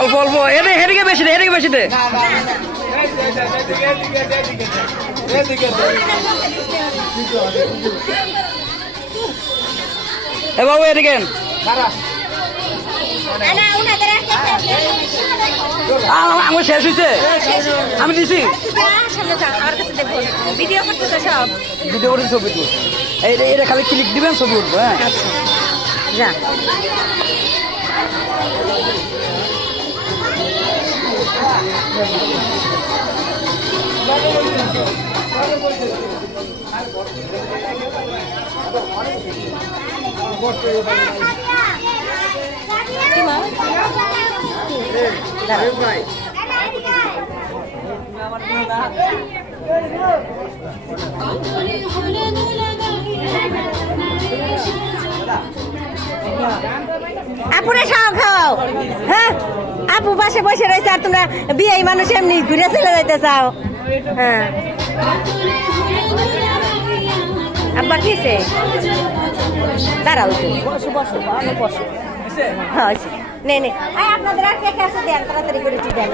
অল্প অল্প হেদিকে বেশি দে, হেদিকে বেশি দে। এ বাবু এদিকে আমার শেষ হয়েছে, আমি দিছি ভিডিও করতেছে সব, ভিডিও করে ছবি তুল। এটা খালি ক্লিক দিবেন, ছবি উঠবো। হ্যাঁ যা আপুরে খাও খাও। হ্যাঁ আপু পাশে বসে রয়েছে আর তোমরা বিয়ে মানুষ এমনি ঘুরে চলে যাইতে চাও। হ্যাঁ আব্বা কিসে দাঁড়াও তো, বসো বসো বসো। হ্যাঁ নে নে আপনাদের আর কে কে আছে দেন, তাড়াতাড়ি করে দেন।